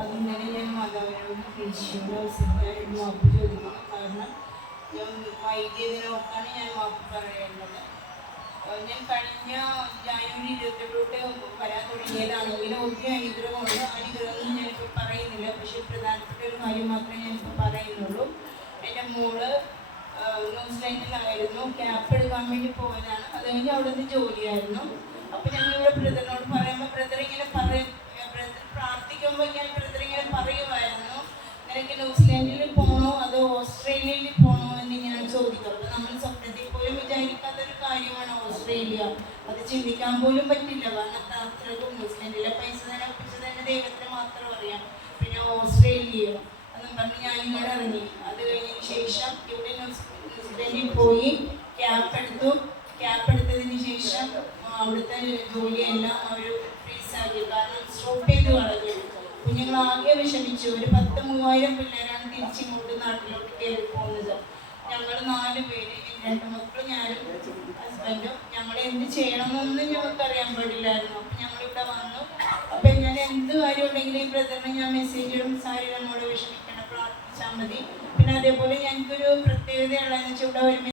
ഇന്നലെ ഞാൻ മാതാവിനോട് വിളിച്ചുകൊണ്ട് അവസരത്തിനായിട്ട് മാപ്പ് ചോദിക്കണം. കാരണം ഞാൻ വൈകിയതിനോർത്താണ് ഞാൻ മാപ്പ് പറയേണ്ടത്. ഞാൻ കഴിഞ്ഞ ജാനുവരി 28 വരാൻ തുടങ്ങിയതാണെങ്കിലും ഒത്തിരി അനുഗ്രഹമുണ്ട്. അനുഗ്രഹമൊന്നും ഞാനിപ്പോൾ പറയുന്നില്ല. പക്ഷെ പ്രധാനപ്പെട്ട ഒരു കാര്യം മാത്രമേ ഞാനിപ്പോൾ പറയുന്നുള്ളൂ. എൻ്റെ മോള് ന്യൂസിലാൻഡിലായിരുന്നു. ക്യാപ്പ് എടുക്കാൻ വേണ്ടി പോയതാണ്. അത് കഴിഞ്ഞ് അവിടെ നിന്ന് ജോലിയായിരുന്നു. അപ്പോൾ ഞങ്ങളിവിടെ ബ്രദറിനോട് പറയുമ്പോൾ ബ്രദർ ഇങ്ങനെ പ്രാർത്ഥിക്കുമ്പോൾ ഞാൻ ബ്രദർ ഇങ്ങനെ പറയുമായിരുന്നു, നിനക്ക് ന്യൂസിലാൻഡിൽ പോകണോ അതോ ഓസ്ട്രേലിയയിൽ പോകണോ എന്ന് ഞാൻ ചോദിക്കും. അപ്പോൾ നമ്മൾ സ്വപ്നത്തിൽ പോലും വിചാരിക്കാത്തൊരു കാര്യമാണ് ഓസ്ട്രേലിയ. അത് ചിന്തിക്കാൻ പോലും പറ്റില്ല. കാരണം അത്രക്കും ന്യൂസിലാൻഡിലെ പൈസ തന്നെ ഒപ്പിച്ച് തന്നെ ദൈവത്തിന് മാത്രം അറിയാം. പിന്നെ ഓസ്ട്രേലിയയോ എന്നും പറഞ്ഞ് ഞാനിങ്ങോട്ട് ഇറങ്ങി. അത് കഴിഞ്ഞതിന് ശേഷം ഇവിടെ ന്യൂസിലാൻഡിൽ പോയി ക്യാപ്പ് എടുത്തു. ക്യാപ്പ് എടുത്തതിന് ശേഷം അവിടുത്തെ ജോലിയെല്ലാം അവർ ഫ്രീസാക്കി. കാരണം സ്റ്റോപ്പ് ചെയ്ത് കളഞ്ഞു. കുഞ്ഞുങ്ങളാകെ വിഷമിച്ചു. ഒരു 10,000-3000 പിള്ളേരാണ് തിരിച്ചിങ്ങോട്ട് നാട്ടിലോട്ട് കയറി പോകുന്നത്. ഞങ്ങൾ 4 പേര്, 2 മക്കളും ഞാനും ഹസ്ബൻഡും. ഞങ്ങൾ എന്ത് ചെയ്യണമെന്നൊന്നും ഞങ്ങൾക്കറിയാൻ പാടില്ലായിരുന്നു. അപ്പം ഞങ്ങളിവിടെ വന്നു. അപ്പം ഞാൻ എന്ത് കാര്യം ഉണ്ടെങ്കിലും ഈ ബ്രദറിന് ഞാൻ മെസ്സേജ് ഇടും, സാരി നമ്മോട് വിഷമിക്കണം, പ്രാർത്ഥിച്ചാൽ മതി. പിന്നെ അതേപോലെ ഞങ്ങൾക്കൊരു പ്രത്യേകതയുള്ളതെന്ന് വെച്ചാൽ ഇവിടെ വരുമ്പോൾ